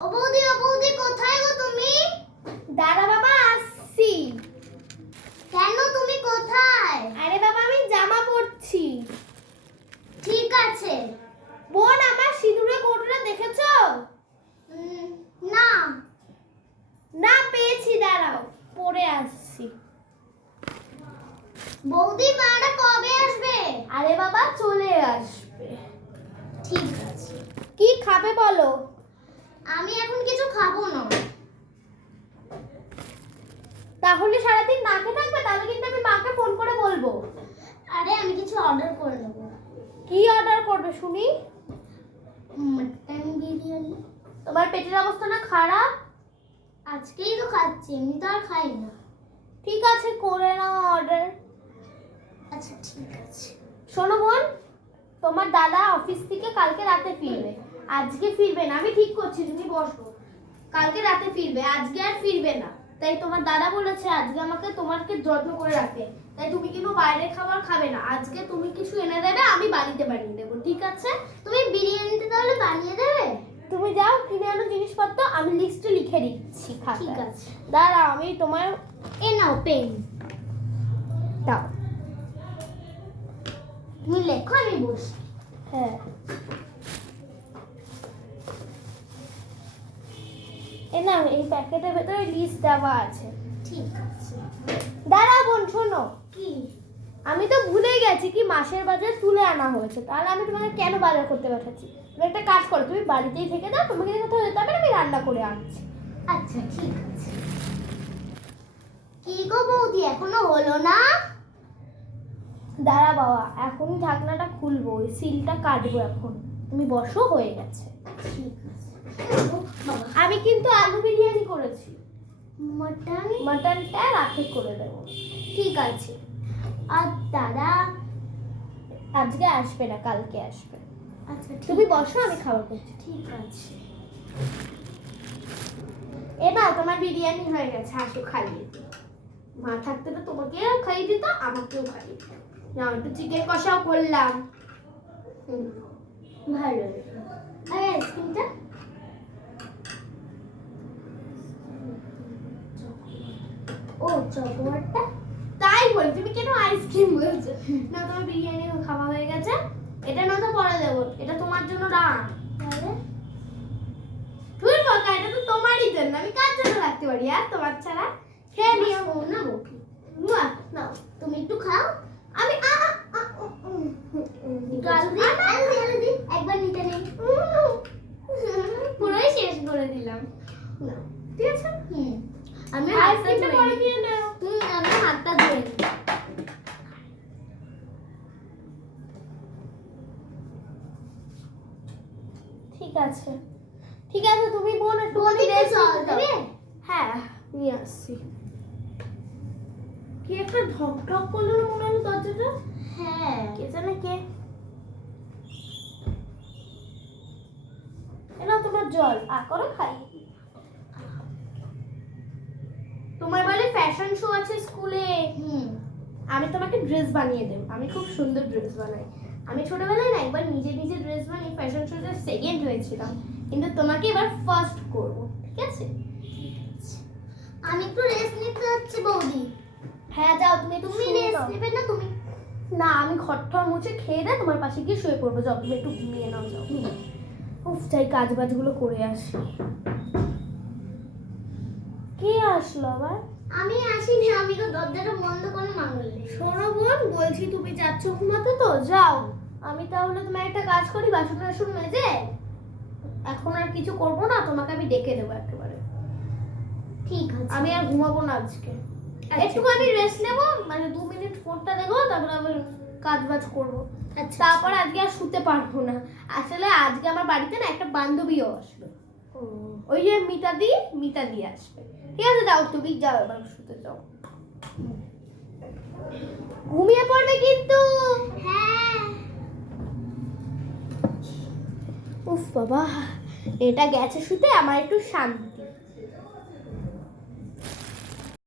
ও বৌদি কোথায় গো তুমি? দাঁড়া বাবা, আসছি। কেন তুমি কোথায়? আরে বাবা, আমি জামা পরছি। ঠিক আছে। বোন, আমার সিঁদুরের কৌটোটা দেখেছো? না। না পেয়েছি, দাঁড়াও পরে আসছি। বৌদি মারা কবে আসবে? আরে বাবা, চলে আসবে। ঠিক আছে। কি খাবে বলো? আমি এখন কিছু খাবো না। তাহলে সারাদিন না খেয়ে থাকবে? তাহলে কিন্তু আমি মাকে ফোন করে বলবো। আরে আমি কিছু অর্ডার করে নেবো। কি অর্ডার করবে শুনি? মাটন বিরিয়ানি। তোমার পেটের অবস্থা না খারাপ? আজকেই তো খাচ্ছি, এমনি তো আর খাই না। ঠিক আছে, করে নাও অর্ডার। আচ্ছা ঠিক আছে। শোনো বোন, তোমার দাদা অফিস থেকে কালকে রাতে ফিরবে। আজকে ফিরবে না, আমি ঠিক করছি, তুমি বসো। কালকে রাতে ফিরবে, আজকে আর ফিরবে না। তাই তোমার দাদা বলেছে আজকে তোমাকে যত্ন করে রাখতে। তাই তুমি কিন্তু বাইরের খাবার খাবে না। আজকে তুমি কিছু এনে দেবে, আমি বাড়িতে বানিয়ে দেবো, ঠিক আছে? তুমি বিরিয়ানিটা তাহলে বানিয়ে দেবে? তুমি যাও, কিনে আনো জিনিসপত্র, আমি লিস্টে লিখে দিচ্ছি। ঠিক আছে। দাঁড়াও, আমি তোমার এ নাও পেন। দাও। তুমি লেখো, আমি বসি। হ্যাঁ, এ নাও, এই প্যাকেটের ভেতরে লিস্ট দেওয়া আছে। ঠিক আছে। দাঁড়াও বোন, শোনো। কি? আমি তো ভুলেই গেছি কি মাসের বাজার তুলে আনা হয়েছে। তাহলে আমি তোমাকে কেন বাজার করতে পাঠাচ্ছি? তুমি একটা কাজ করো, তুমি বাড়িতেই থেকে দাও, তোমাকে কোথাও যেতে হবে না, আমি রান্না করে আনছি। আচ্ছা ঠিক আছে। কি গো বৌদি, এখনো হলো না? দাঁড়া বাবা, এখনই ঢাকনাটা খুলবো, ওই সিলটা কাটবো এখন। তুমি বসো, হয়ে গেছে। ঠিক আছে। বাবা, আমি কিন্তু আলু বিরিয়ানি করেছি। মটন? মটনটা রাতে করে দেবো। ঠিক আছে। আর দাদা? আজকে আসবে না, কালকে আসবে। আচ্ছা তুমি বসো, আমি খাবার করছি। ঠিক আছে। এ নাও, তোমার বিরিয়ানি হয়ে গেছে, আসো খাইয়ে দিই। মা থাকতে তো তোমাকেও খাইয়ে দিত, আমাকেও খাইয়ে দিত। নাও, একটু চিকেন কষাও করলাম। ভালো। আর আইসক্রিমটা? ও চকোলেটটা? তাই বলি, তুমি কেন আইসক্রিম বলছো? না, তোমার বিরিয়ানি খাওয়া হয়ে গেছে। এটা না তো পরে দেবো, এটা তোমার জন্য রাখ। তাহলে তুই বকা, এটা তো তোমারই জন্য, আমি কার জন্য রাখতে পারি আর তোমার ছাড়া? খেয়ে নিও। না বকি। নাও, তুমি একটু খাও। আমি জলদি একবার নিতে নেই। পুরোই শেষ করে দিলাম। না, ঠিক আছে। আমি আইসক্রিমটা পরে খেয়ে নাও। আমি হাতটা ধুয়ে নিই। ঠিক আছে, ঠিক আছে, তুমি বোন একটু দেবে? হ্যাঁ, নিয়ে আসছি। কি একটা ঢক ঢক করলো না মনে হলো দরজাটা? হ্যাঁ। কে জানে কে। এনা তোমার জল, আর করো খাই। তোমার বলে ফ্যাশন শো আছে স্কুলে। আমি তোমাকে ড্রেস বানিয়ে দেব। আমি খুব সুন্দর ড্রেস বানাই। আমি ছোটবেলায় না একবার নিজে নিজে ড্রেস বানিয়ে ফ্যাশন শোতে সেকেন্ড হয়েছিলাম, কিন্তু তোমাকে এবার ফার্স্ট করব, ঠিক আছে? আমি একটু রেস্ট নিতে যাচ্ছি বৌদি। হ্যাঁ যাও, তুমি রেস্ট নেবে না তুমি? না, আমি ঘরটা মুছে খেয়ে দেয় তোমার পাশে গিয়ে শুয়ে পড়বো। যাও, তুমি একটু ঘুমিয়ে নাও, যাও। উফ, চাই কাজ বাজগুলো করে আসি। কে আসলো আবার? আমি আসিনি, আমি তো দরজাটা বন্ধ করে মারলে। শোনো বোন, বলছি তুমি যাচ্ছ ঘুমাতে, তো যাও। আমি তাহলে তোমার একটা কাজ করি, বাসন টাসন মেজে এখন আর কিছু করবো না, তোমাকে আমি ডেকে দেবো একেবারে। ঠিক আছে। আমি আর ঘুমাবো না আজকে। একটুখানি রেস্ট নেবো, মানে 2 মিনিট ফোনটা দেখবো, তারপর আবার কাজ বাজ করবো। আচ্ছা। তারপর আজকে আর শুতে পারবো না। আসলে আজকে আমার বাড়িতে না একটা বান্ধবীও আসবে। ওই যে মিতাদি আসবে। ঠিক আছে, যাও, তুমি যাও, এবার শুতে যাও। ঘুমিয়ে পড়বে কিন্তু। হ্যাঁ। উফ বাবা, এটা গেছে শুতে, আমার একটু শান্তি।